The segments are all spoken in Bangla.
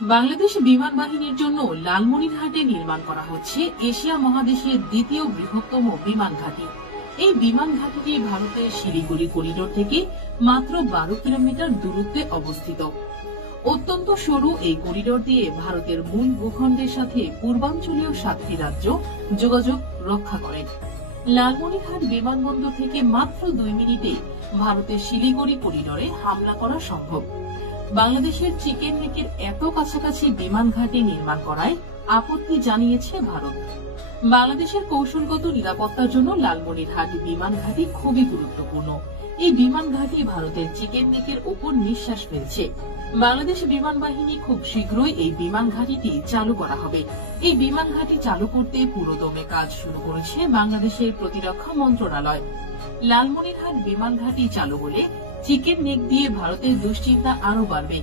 বাংলাদেশ বিমান বাহিনীর জন্য লালমনিরহাটে নির্মাণ করা হচ্ছে এশিয়া মহাদেশের দ্বিতীয় বৃহত্তম বিমান ঘাঁটি। এই বিমান ঘাঁটিটি ভারতের শিলিগুড়ি করিডোর থেকে মাত্র 12 কিলোমিটার দূরত্বে অবস্থিত। অত্যন্ত সরু এই করিডোর দিয়ে ভারতের মূল ভূখণ্ডের সাথে পূর্বাঞ্চলীয় 7টি রাজ্য যোগাযোগ রক্ষা করে। লালমনিরহাট বিমানবন্দর থেকে মাত্র 2 মিনিটে ভারতের শিলিগুড়ি করিডোরে হামলা করা সম্ভব। বাংলাদেশের চিকেন নেকের এত কাছাকাছি বিমান ঘাঁটি নির্মাণ করায় আপত্তি জানিয়েছে ভারত। বাংলাদেশের কৌশলগত নিরাপত্তার জন্য লালমনিরহাট বিমান ঘাঁটি খুবই গুরুত্বপূর্ণ। এই বিমান ঘাঁটি ভারতের চিকেন নেকের ওপর নিঃশ্বাস ফেলছে। বাংলাদেশ বিমান বাহিনী খুব শীঘ্রই এই বিমান ঘাঁটিটি চালু করা হবে। এই বিমান ঘাঁটি চালু করতে পুরোদমে কাজ শুরু করেছে বাংলাদেশের প্রতিরক্ষা মন্ত্রণালয়। লালমনিরহাট বিমান ঘাঁটি চালু হলে চিকেন নেক দিয়ে ভারতের দুশ্চিন্তা আরো বাড়বে,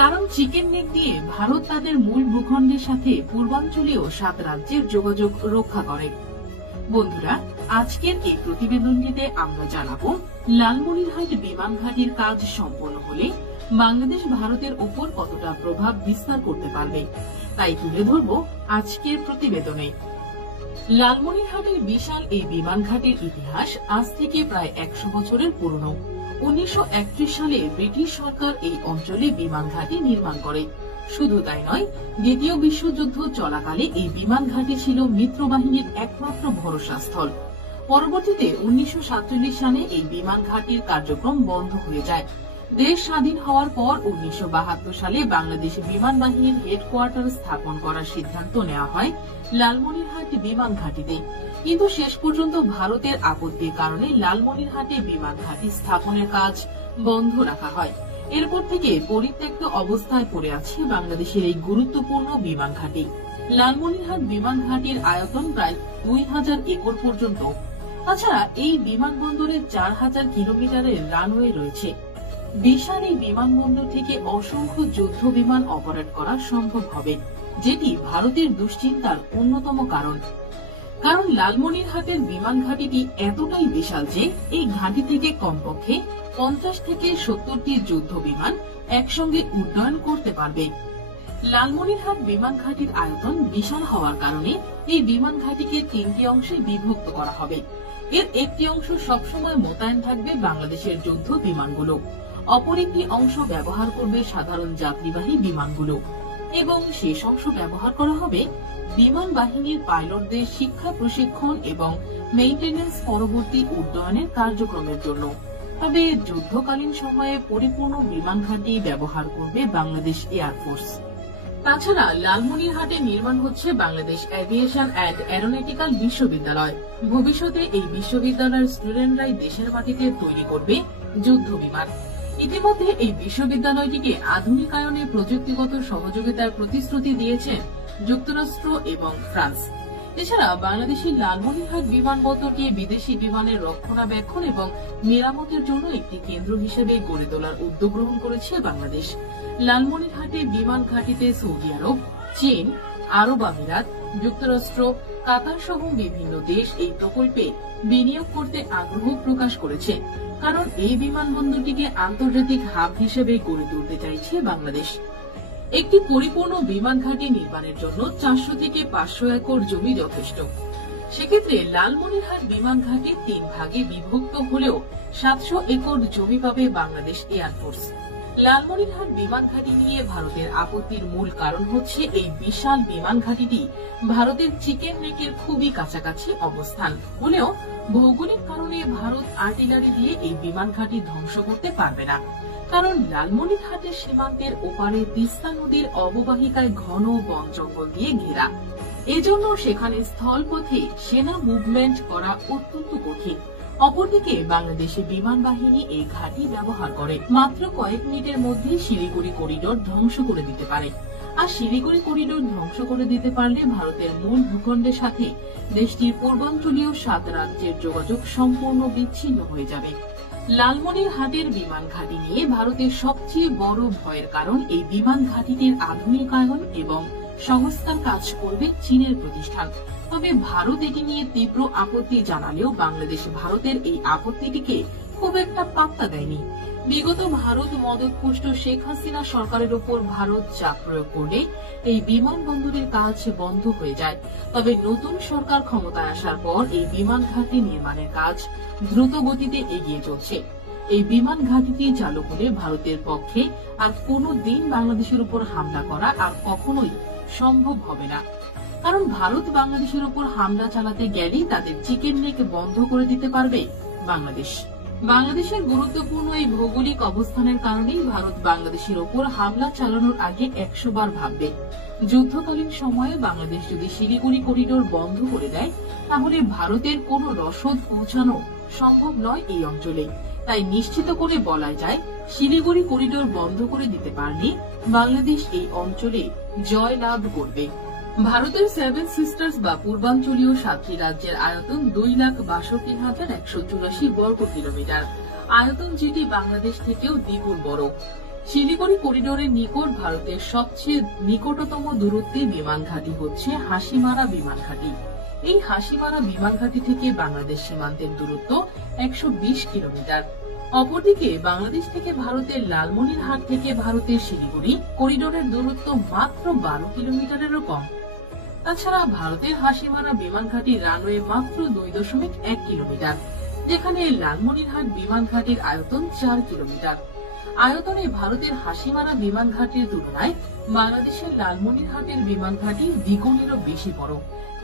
কারণ চিকেন নেক দিয়ে ভারত তাদের মূল ভূখণ্ডের সাথে পূর্বাঞ্চলীয় 7 রাজ্যের যোগাযোগ রক্ষা করে। বন্ধুরা, আজকের এই প্রতিবেদনটিতে আমরা জানাবো লালমনিরহাট বিমান ঘাঁটির কাজ সম্পন্ন হলে বাংলাদেশ ভারতের ওপর কতটা প্রভাব বিস্তার করতে পারবে, তাই তুলে ধরব আজকের প্রতিবেদনে। লালমনিরহাটের বিশাল এই বিমান ঘাঁটির ইতিহাস আজ থেকে প্রায় 100 বছরের পুরনো। 1931 সালে ব্রিটিশ সরকার এই অঞ্চলে বিমান ঘাঁটি নির্মাণ করে। শুধু তাই নয়, দ্বিতীয় বিশ্বযুদ্ধ চলাকালে এই বিমান ঘাঁটি ছিল মিত্রবাহিনীর একমাত্র ভরসাস্থল। পরবর্তীতে 1947 সালে এই বিমান ঘাঁটির কার্যক্রম বন্ধ হয়ে যায়। দেশ স্বাধীন হওয়ার পর 1972 সালে বাংলাদেশ বিমান বাহিনীর হেডকোয়ার্টার স্থাপন করার সিদ্ধান্ত নেওয়া হয় লালমনিরহাট বিমান ঘাঁটিতে। কিন্তু শেষ পর্যন্ত ভারতের আপত্তির কারণে লালমনিরহাটে বিমান ঘাঁটি স্থাপনের কাজ বন্ধ রাখা হয়। এরপর থেকে পরিত্যক্ত অবস্থায় পড়ে আছে বাংলাদেশের এই গুরুত্বপূর্ণ বিমান ঘাঁটি। লালমনিরহাট বিমান ঘাঁটির আয়তন প্রায় 2000 একর পর্যন্ত। তাছাড়া এই বিমানবন্দরে 4000 কিলোমিটারের রানওয়ে রয়েছে। বিশাল এই বিমানবন্দর থেকে অসংখ্য যুদ্ধ বিমান অপারেট করা সম্ভব হবে, যেটি ভারতের দুশ্চিন্তার অন্যতম কারণ। লালমনিরহাটের বিমান ঘাঁটিটি এতটাই বিশাল যে এই ঘাঁটি থেকে কমপক্ষে 50 থেকে 70টি যুদ্ধ বিমান একসঙ্গে উড্ডয়ন করতে পারবে। লালমনিরহাট বিমান ঘাঁটির আয়তন বিশাল হওয়ার কারণে এই বিমান ঘাঁটিকে 3টি অংশে বিভক্ত করা হবে। এর একটি অংশ সবসময় মোতায়েন থাকবে বাংলাদেশের যুদ্ধ বিমানগুলো, অপর একটি অংশ ব্যবহার করবে সাধারণ যাত্রীবাহী বিমানগুলো, এবং শেষ অংশ ব্যবহার করা হবে বিমান বাহিনীর পাইলটদের শিক্ষা প্রশিক্ষণ এবং মেইনটেনেন্স পরবর্তী উড্ডয়নের কার্যক্রমের জন্য। তবে যুদ্ধকালীন সময়ে পরিপূর্ণ বিমান ঘাঁটি ব্যবহার করবে বাংলাদেশ এয়ারফোর্স। তাছাড়া লালমনিরহাটে নির্মাণ হচ্ছে বাংলাদেশ এভিয়েশন অ্যান্ড এরোনটিক্যাল বিশ্ববিদ্যালয়। ভবিষ্যতে এই বিশ্ববিদ্যালয়ের স্টুডেন্টরাই দেশের মাটিতে তৈরি করবে যুদ্ধ বিমান। ইতিমধ্যে এই বিশ্ববিদ্যালয়টিকে আধুনিকায়নে প্রযুক্তিগত সহযোগিতার প্রতিশ্রুতি দিয়েছেন যুক্তরাষ্ট্র এবং ফ্রান্স। এছাড়া বাংলাদেশের লালমনিরহাট বিমানবন্দরকে বিদেশি বিমানের রক্ষণাবেক্ষণ এবং মেরামতের জন্য একটি কেন্দ্র হিসেবে গড়ে তোলার উদ্যোগ গ্রহণ করেছে বাংলাদেশ। লালমনিরহাটে বিমান ঘাঁটিতে সৌদি আরব, চীন, আরব আমিরাত, যুক্তরাষ্ট্র, কাতার সহ বিভিন্ন দেশ এই প্রকল্পে বিনিয়োগ করতে আগ্রহ প্রকাশ করেছে, কারণ এই বিমানবন্দরটিকে আন্তর্জাতিক হাব হিসেবে গড়ে তুলতে চাইছে বাংলাদেশ। একটি পরিপূর্ণ বিমান ঘাঁটি নির্মাণের জন্য 400 থেকে 500 একর জমি যথেষ্ট। সেক্ষেত্রে লালমনিরহাট বিমান ঘাঁটি 3 ভাগে বিভক্ত হলেও 700 একর জমি পাবে বাংলাদেশ এয়ারফোর্স। লালমনিরহাট বিমান ঘাঁটি নিয়ে ভারতের আপত্তির মূল কারণ হচ্ছে এই বিশাল বিমান ঘাঁটিটি ভারতের চিকেন নেকের খুবই কাছাকাছি অবস্থান হলেও ভৌগোলিক কারণে ভারত আর্টিলারি দিয়ে এই বিমান ঘাঁটি ধ্বংস করতে পারবে না, কারণ লালমনিরহাটের সীমান্তের ওপারে তিস্তা নদীর অববাহিকায় ঘন বন জঙ্গল দিয়ে ঘেরা। এজন্য সেখানে স্থলপথে সেনা মুভমেন্ট করা অত্যন্ত কঠিন। অপরদিকে বাংলাদেশে বিমান বাহিনী এই ঘাঁটি ব্যবহার করে মাত্র কয়েক মিনিটের মধ্যে শিলিগুড়ি করিডোর ধ্বংস করে দিতে পারে। আর শিলিগুড়ি করিডোর ধ্বংস করে দিতে পারলে ভারতের মূল ভূখণ্ডের সাথে দেশটির পূর্বাঞ্চলীয় 7 রাজ্যের যোগাযোগ সম্পূর্ণ বিচ্ছিন্ন হয়ে যাবে। লালমনিরহাটের বিমান ঘাঁটি নিয়ে ভারতের সবচেয়ে বড় ভয়ের কারণ এই বিমান ঘাঁটিটির আধুনিকায়ন এবং সংস্কার কাজ করবে চীনের প্রতিষ্ঠান। তবে ভারত এটি নিয়ে তীব্র আপত্তি জানালেও বাংলাদেশ ভারতের এই আপত্তিটিকে খুব একটা পাত্তা দেয়নি। বিগত ভারত মদতপুষ্ট শেখ হাসিনা সরকারের উপর ভারত চাপ প্রয়োগ করলে এই বিমানবন্দরের কাজ বন্ধ হয়ে যায়। তবে নতুন সরকার ক্ষমতায় আসার পর এই বিমান ঘাঁটি নির্মাণের কাজ দ্রুত গতিতে এগিয়ে চলছে। এই বিমান ঘাঁটিটি চালু হলে ভারতের পক্ষে আর কোনো দিন বাংলাদেশের উপর হামলা করা আর কখনোই সম্ভব হবে না। কারণ ভারত বাংলাদেশের উপর হামলা চালাতে গেলেই তাদের চিকেন নেক বন্ধ করে দিতে পারবে বাংলাদেশ। বাংলাদেশের গুরুত্বপূর্ণ এই ভৌগোলিক অবস্থানের কারণেই ভারত বাংলাদেশের ওপর হামলা চালানোর আগে 100 বার ভাববে। যুদ্ধকালীন সময়ে বাংলাদেশ যদি শিলিগুড়ি করিডোর বন্ধ করে দেয়, তাহলে ভারতের কোনো রসদ পৌঁছানো সম্ভব নয় এই অঞ্চলে। তাই নিশ্চিত করে বলা যায়, শিলিগুড়ি করিডোর বন্ধ করে দিতে পারলে বাংলাদেশ এই অঞ্চলে জয় লাভ করবে। ভারতের 7 সিস্টার্স বা পূর্বাঞ্চলীয় 7টি রাজ্যের আয়তন 2,62,184 বর্গ কিলোমিটার আয়তন, যেটি বাংলাদেশ থেকেও দ্বিগুণ বড়। শিলিগুড়ি করিডোরের নিকট ভারতের সবচেয়ে নিকটতম দূরত্বে বিমান ঘাঁটি হচ্ছে হাসিমারা বিমান ঘাঁটি। এই হাসিমারা বিমান ঘাঁটি থেকে বাংলাদেশ সীমান্তের দূরত্ব 120 কিলোমিটার। অপরদিকে বাংলাদেশ থেকে ভারতের লালমনিরহাট থেকে ভারতের শিলিগুড়ি করিডোরের দূরত্ব মাত্র 12 কিলোমিটারেরও কম। তাছাড়া ভারতের হাসিমারা বিমান ঘাঁটির রানওয়ে মাত্র 2.1 কিলোমিটার, যেখানে লালমনিরহাট বিমান ঘাঁটির আয়তন 4 কিলোমিটার। আয়তনে ভারতের হাসিমারা বিমান ঘাঁটির তুলনায় বাংলাদেশের লালমনিরহাটের বিমান ঘাঁটি দ্বিগুণেরও বেশি বড়।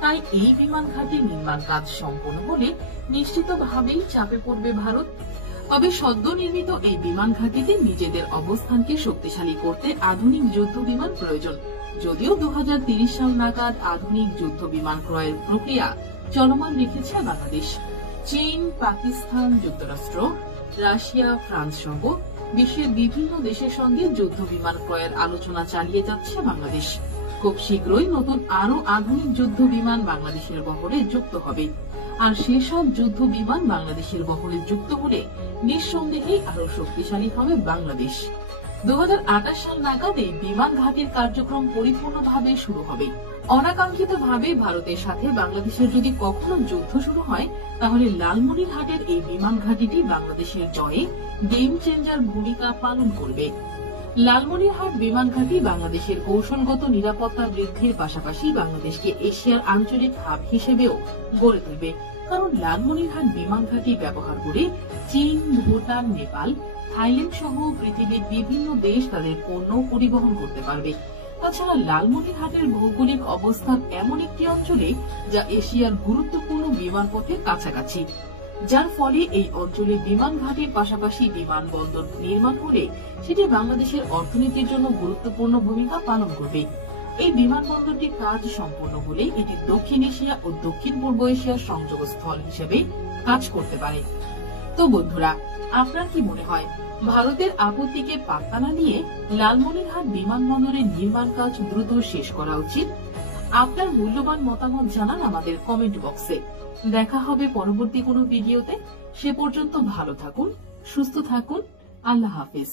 তাই এই বিমান ঘাঁটির নির্মাণ কাজ সম্পন্ন হলে নিশ্চিতভাবেই চাপে পড়বে ভারত। তবে সদ্য নির্মিত এই বিমান ঘাঁটিতে নিজেদের অবস্থানকে শক্তিশালী করতে আধুনিক যুদ্ধ বিমান প্রয়োজন। যদিও 2030 সাল নাগাদ আধুনিক যুদ্ধ বিমান ক্রয়ের প্রক্রিয়া চলমান রেখেছে বাংলাদেশ। চীন, পাকিস্তান, যুক্তরাষ্ট্র, রাশিয়া, ফ্রান্স সহ বিশ্বের বিভিন্ন দেশের সঙ্গে যুদ্ধ বিমান ক্রয়ের আলোচনা চালিয়ে যাচ্ছে বাংলাদেশ। খুব শীঘ্রই নতুন আরো আধুনিক যুদ্ধ বিমান বাংলাদেশের বহরে যুক্ত হবে। আর সেসব যুদ্ধ বিমান বাংলাদেশের বহরে যুক্ত হলে নিঃসন্দেহে আরো শক্তিশালী হবে বাংলাদেশ। 2028 সাল নাগাদ এই বিমান ঘাঁটির কার্যক্রম পরিপূর্ণভাবে শুরু হবে। অনাকাঙ্ক্ষিতভাবে ভারতের সাথে বাংলাদেশের যদি কখনো যুদ্ধ শুরু হয়, তাহলে লালমনিরহাটের এই বিমান ঘাঁটিটি বাংলাদেশের জয়ে গেম চেঞ্জার ভূমিকা পালন করবে। লালমনিরহাট বিমান ঘাঁটি বাংলাদেশের কৌশলগত নিরাপত্তা বৃদ্ধির পাশাপাশি বাংলাদেশকে এশিয়ার আঞ্চলিক হাব হিসেবেও গড়ে তুলবে। কারণ লালমনিরহাট বিমান ঘাঁটি ব্যবহার করে চীন, ভুটান, নেপাল, থাইল্যান্ড সহ পৃথিবীর বিভিন্ন দেশ তাদের পণ্য পরিবহন করতে পারবে। তাছাড়া লালমনিরহাটের ভৌগোলিক অবস্থান এমন একটি অঞ্চলে যা এশিয়ার গুরুত্বপূর্ণ বিমানপথের কাছাকাছি, যার ফলে এই অঞ্চলে বিমান ঘাটির পাশাপাশি বিমানবন্দর নির্মাণ হলে সেটি বাংলাদেশের অর্থনীতির জন্য গুরুত্বপূর্ণ ভূমিকা পালন করবে। এই বিমানবন্দরটির কাজ সম্পূর্ণ হলে এটি দক্ষিণ এশিয়া ও দক্ষিণ পূর্ব এশিয়ার সংযোগস্থল হিসেবে কাজ করতে পারে। তো বন্ধুরা, আপনার কি মনে হয়, ভারতের আপত্তিকে পাত্তা না দিয়ে লালমনিরহাট বিমানবন্দরের নির্মাণ কাজ দ্রুত শেষ করা উচিত? আপনার মূল্যবান মতামত জানান আমাদের কমেন্ট বক্সে। দেখা হবে পরবর্তী কোনো ভিডিওতে। সে পর্যন্ত ভালো থাকুন, সুস্থ থাকুন। আল্লাহ হাফেজ।